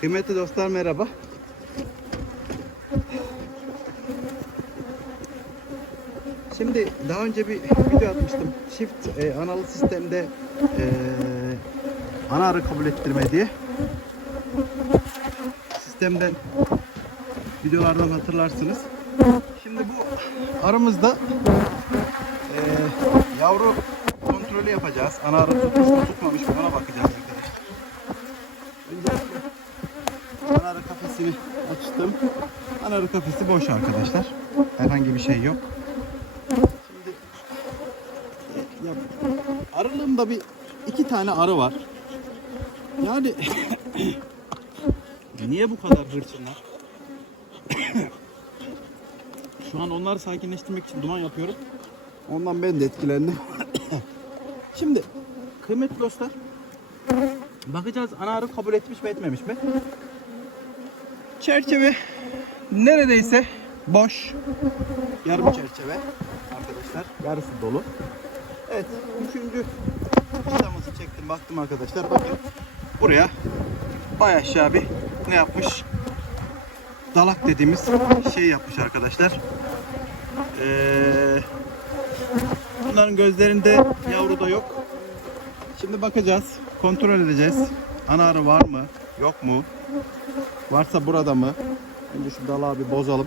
Kıymetli dostlar merhaba. Şimdi daha önce bir video atmıştım. Çift e, analı sistemde e, ana arı kabul ettirme diye. Sistemden videolardan hatırlarsınız. Şimdi bu aramızda e, yavru kontrolü yapacağız. Ana arı tutmuş mu tutmamış mı ona bakacağız arkadaşlar. Öncelikle ana arı kafesini açtım. Ana arı kafesi boş arkadaşlar. Herhangi bir şey yok. Şimdi e, ya, arılığımda bir iki tane arı var. Yani niye bu kadar hırçınlar? Şu an onları sakinleştirmek için duman yapıyorum. Ondan ben de etkilendim. Şimdi kıymetli dostlar bakacağız ana arı kabul etmiş mi etmemiş mi? Çerçeve neredeyse boş. Yarım çerçeve arkadaşlar. Yarısı dolu. Evet. Üçüncü çıtamızı çektim. Baktım arkadaşlar. Bakın. Buraya bay aşağı bir ne yapmış? Dalak dediğimiz şey yapmış arkadaşlar. Ee, bunların gözlerinde yavru da yok. Şimdi bakacağız. Kontrol edeceğiz. Ana arı var mı? Yok mu? Varsa burada mı? Önce şu dalağı bir bozalım.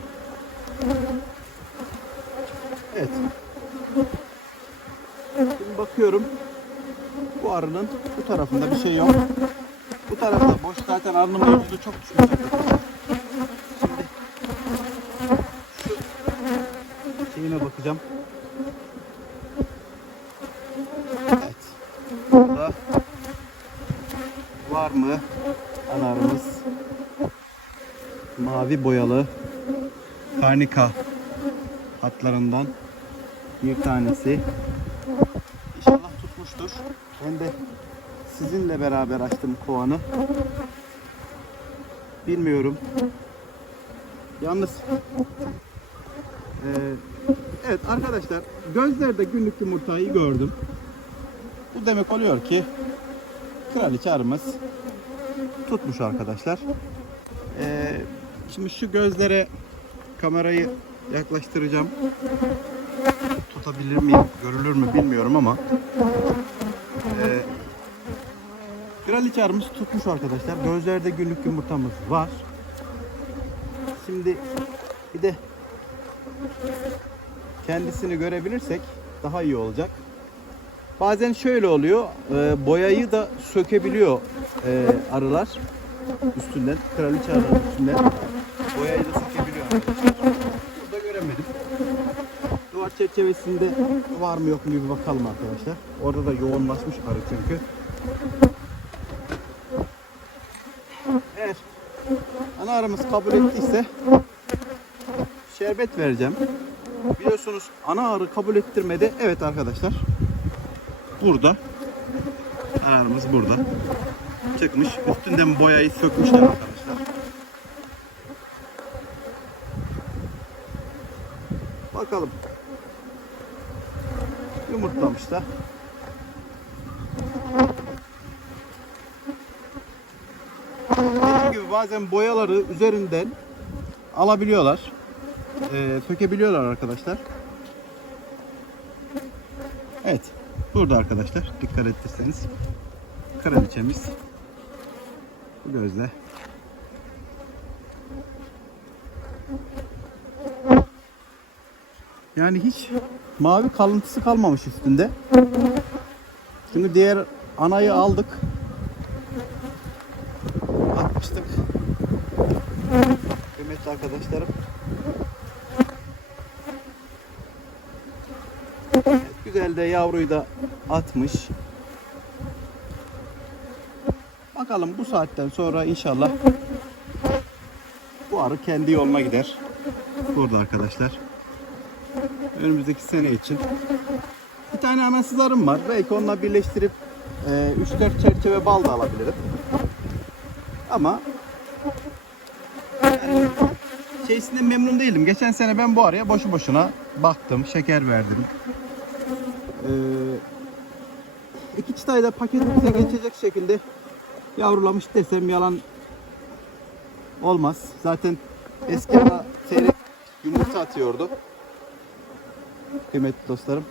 Evet. Şimdi bakıyorum. Bu arının bu tarafında bir şey yok. Bu tarafta boş zaten arının mevcudu çok düşmüş. Şimdi şu şeyine bakacağım. Evet. Burada var mı anarımız? Mavi boyalı karnika hatlarından bir tanesi. İnşallah tutmuştur. Ben de sizinle beraber açtım kovanı. Bilmiyorum. Yalnız Ee, evet arkadaşlar gözlerde günlük yumurtayı gördüm. Bu demek oluyor ki kraliçe arımız tutmuş arkadaşlar. Ee, şimdi şu gözlere kamerayı yaklaştıracağım. Tutabilir miyim, görülür mü bilmiyorum ama ee, kraliçe arımız tutmuş arkadaşlar. Gözlerde günlük yumurtamız var. Şimdi bir de kendisini görebilirsek daha iyi olacak. Bazen şöyle oluyor, e, boyayı da sökebiliyor e, arılar üstünden, kraliçe arıların üstünden. Boyayı da sökebiliyor arkadaşlar. Burada göremedim. Duvar çerçevesinde var mı yok mu bir bakalım arkadaşlar. Orada da yoğunlaşmış arı çünkü. Eğer ana arımız kabul ettiyse şerbet vereceğim. Biliyorsunuz ana arı kabul ettirmedi. Evet arkadaşlar. Burada. Arımız burada. Çıkmış. Üstünden boyayı sökmüşler arkadaşlar. Bakalım. Yumurtlamış da. Dediğim gibi bazen boyaları üzerinden alabiliyorlar. Ee, sökebiliyorlar arkadaşlar. Evet. Burada arkadaşlar dikkat ettirseniz kraliçemiz bu gözle yani hiç mavi kalıntısı kalmamış üstünde. Şimdi diğer anayı aldık. Atmıştık. Kıymetli arkadaşlarım. Güzel de yavruyu da atmış. Bakalım bu saatten sonra inşallah bu arı kendi yoluna gider. Burada arkadaşlar. Önümüzdeki sene için. Bir tane anasız arım var. Belki onunla birleştirip e, 3-4 çerçeve bal da alabilirim. Ama yani şeysinden memnun değildim. Geçen sene ben bu araya boşu boşuna baktım, şeker verdim. Ee, iki çıtayı da paketimize geçecek şekilde yavrulamış desem yalan olmaz. Zaten eski ana seyrek yumurta atıyordu. Kıymetli dostlarım.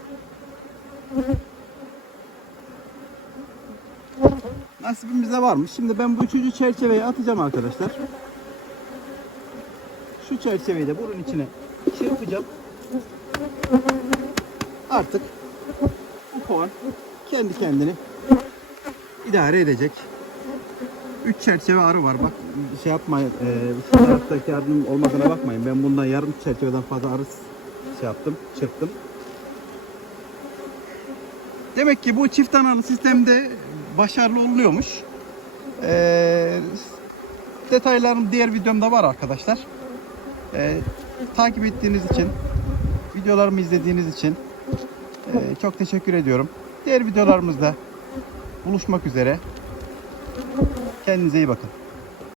Nasibimizde varmış. Şimdi ben bu üçüncü çerçeveyi atacağım arkadaşlar. Şu çerçeveyi de bunun içine çırpacağım. Artık bu kovan kendi kendini idare edecek. Üç çerçeve arı var. Bak şey yapmayın. E, şu taraftaki arının olmadığına bakmayın. Ben bundan yarım çerçeveden fazla arı şey yaptım, çırptım. Demek ki bu çift analı sistemde başarılı oluyormuş. Ee, detaylarım diğer videomda var arkadaşlar. Ee, takip ettiğiniz için, videolarımı izlediğiniz için çok teşekkür ediyorum. Diğer videolarımızda buluşmak üzere. Kendinize iyi bakın.